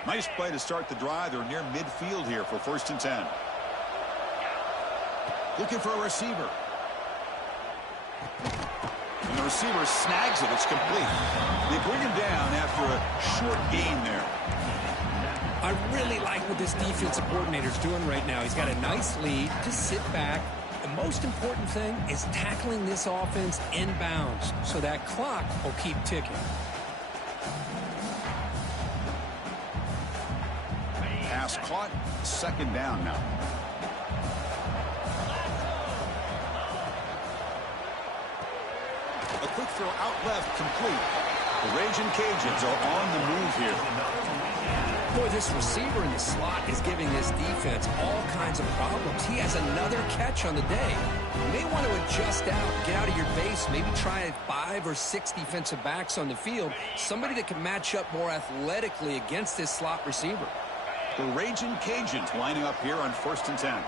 Nice play to start the drive. They're near midfield here for first and 10. Looking for a receiver. And the receiver snags it. It's complete. They bring him down after a short gain there. I really like what this defensive coordinator is doing right now. He's got a nice lead. Just sit back. The most important thing is tackling this offense inbounds so that clock will keep ticking. Pass caught. Second down now. A quick throw out left, complete. The Raging Cajuns are on the move here. Boy, this receiver in the slot is giving this defense all kinds of problems. He has another catch on the day. You may want to adjust out, get out of your base, maybe try 5 or 6 defensive backs on the field, somebody that can match up more athletically against this slot receiver. The Raging Cajuns lining up here on 1st and 10.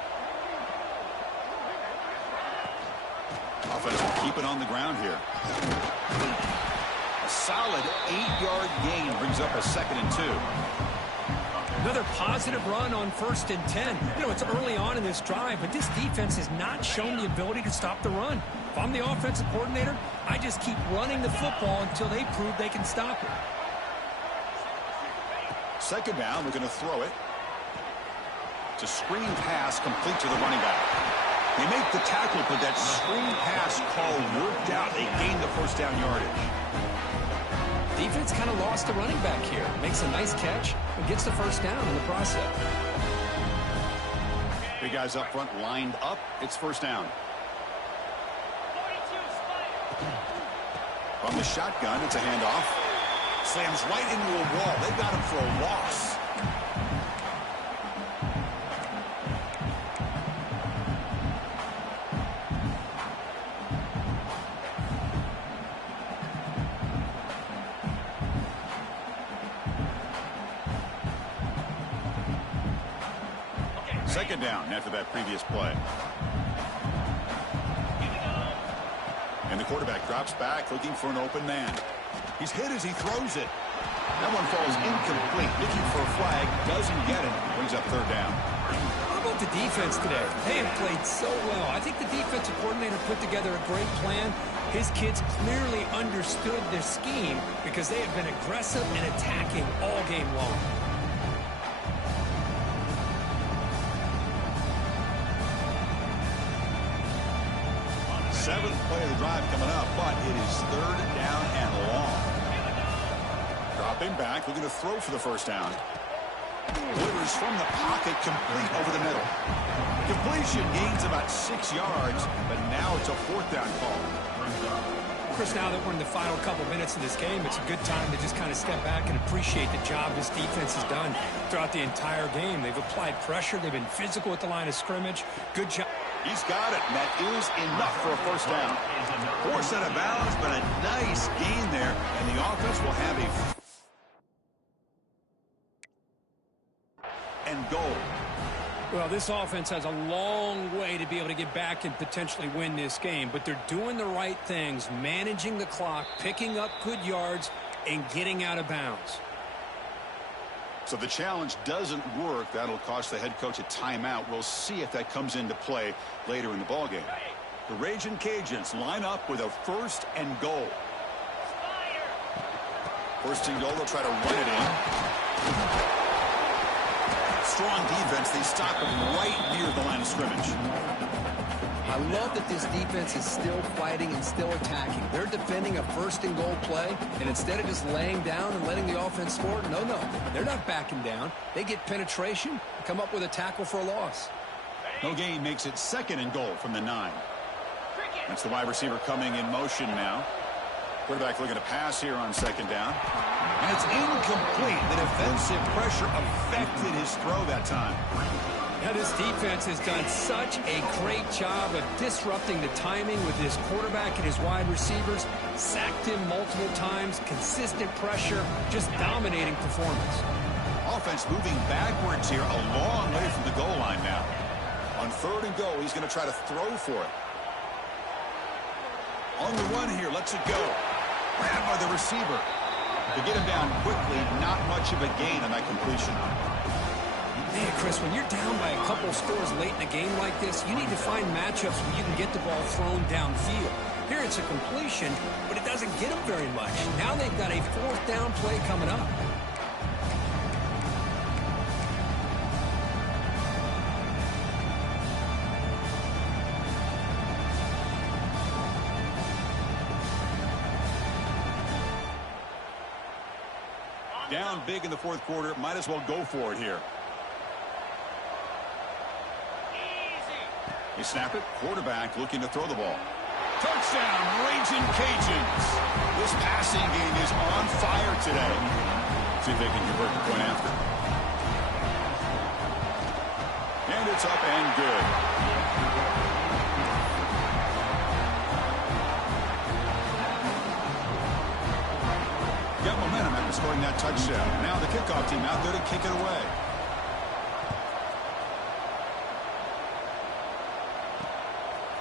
Offense will keep it on the ground here. A solid 8-yard gain brings up a 2nd and 2. Another positive run on 1st and 10. You know, it's early on in this drive, but this defense has not shown the ability to stop the run. If I'm the offensive coordinator, I just keep running the football until they prove they can stop it. 2nd down, we're going to throw it. It's a screen pass complete to the running back. They make the tackle, but that screen pass call worked out. They gained the 1st down yardage. Defense kind of lost the running back here. Makes a nice catch and gets the 1st down in the process. Big guys up front lined up. It's 1st down. From the shotgun, it's a handoff. Slams right into a wall. They got him for a loss. Second down after that previous play. And the quarterback drops back looking for an open man. He's hit as he throws it. That one falls incomplete. Looking for a flag. Doesn't get it. Brings up 3rd down. How about the defense today? They have played so well. I think the defensive coordinator put together a great plan. His kids clearly understood their scheme because they have been aggressive and attacking all game long. Seventh play of the drive coming up, but it is 3rd down and long. Dropping back, looking to throw for the 1st down. Delivers from the pocket, complete over the middle. Completion gains about 6 yards, but now it's a 4th down call. Chris, now that we're in the final couple minutes of this game, it's a good time to just kind of step back and appreciate the job this defense has done throughout the entire game. They've applied pressure. They've been physical at the line of scrimmage. Good job. He's got it, and that is enough for a 1st down. Forced out of bounds, but a nice gain there, and the offense will have a and goal. Well, this offense has a long way to be able to get back and potentially win this game, but they're doing the right things, managing the clock, picking up good yards, and getting out of bounds. So the challenge doesn't work. That'll cost the head coach a timeout. We'll see if that comes into play later in the ballgame. The Raging Cajuns line up with a 1st and goal. 1st and goal, they'll try to run it in. Strong defense. They stop it right near the line of scrimmage. I love that this defense is still fighting and still attacking. They're defending a 1st and goal play, and instead of just laying down and letting the offense score, no, they're not backing down. They get penetration and come up with a tackle for a loss. No gain makes it 2nd and goal from the 9. That's the wide receiver coming in motion now. Quarterback looking to pass here on 2nd down. And it's incomplete. The defensive pressure affected his throw that time. Now, this defense has done such a great job of disrupting the timing with his quarterback and his wide receivers. Sacked him multiple times, consistent pressure, just dominating performance. Offense moving backwards here, a long way from the goal line now. On 3rd and goal, he's going to try to throw for it. On the run here, lets it go. Grabbed by the receiver. To get him down quickly, not much of a gain on that completion. Man, Chris, when you're down by a couple scores late in a game like this, you need to find matchups where you can get the ball thrown downfield. Here it's a completion, but it doesn't get them very much. Now they've got a 4th down play coming up. Down big in the 4th quarter. Might as well go for it here. They snap it. Quarterback looking to throw the ball. Touchdown, Raging Cajuns. This passing game is on fire today. See if they can convert the point after. And it's up and good. Got momentum after scoring that touchdown. Now the kickoff team out there to kick it away.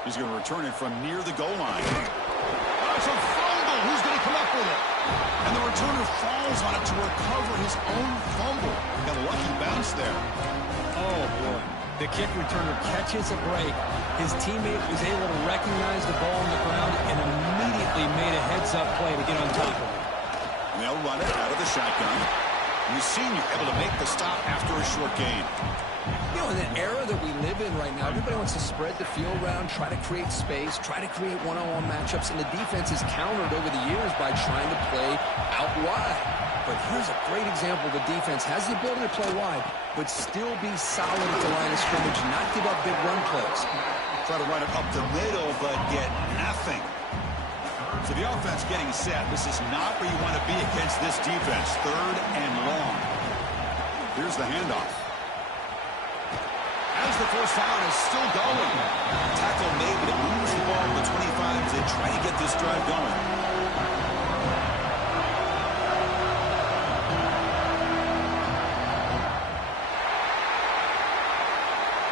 He's going to return it from near the goal line. Oh, it's a fumble. Who's going to come up with it? And the returner falls on it to recover his own fumble. Got a lucky bounce there. Oh, boy. The kick returner catches a break. His teammate was able to recognize the ball on the ground and immediately made a heads-up play to get on top of it. And they'll run it out of the shotgun. And the senior able to make the stop after a short gain. You know, in the era that we live in right now, everybody wants to spread the field around, try to create space, try to create one-on-one matchups, and the defense is countered over the years by trying to play out wide. But here's a great example. The defense has the ability to play wide, but still be solid at the line of scrimmage, not give up big run plays. Try to run it up the middle, but get nothing. So the offense getting set. This is not where you want to be against this defense. 3rd and long. Here's the handoff. As the first down is still going. Tackle made, but it moves the ball to the 25 as they try to get this drive going.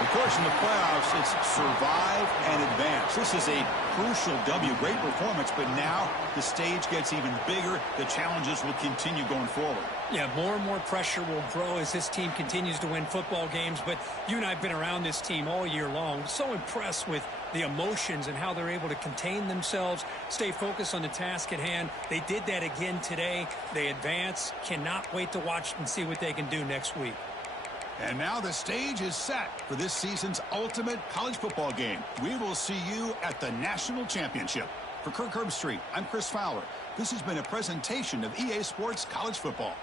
Of course, in the playoffs, it's survive and advance. This is a crucial W. Great performance, but now the stage gets even bigger. The challenges will continue going forward. Yeah, more and more pressure will grow as this team continues to win football games, but you and I have been around this team all year long. So impressed with the emotions and how they're able to contain themselves, stay focused on the task at hand. They did that again today. They advance. Cannot wait to watch and see what they can do next week. And now the stage is set for this season's ultimate college football game. We will see you at the National Championship. For Kirk Herbstreit, I'm Chris Fowler. This has been a presentation of EA Sports College Football.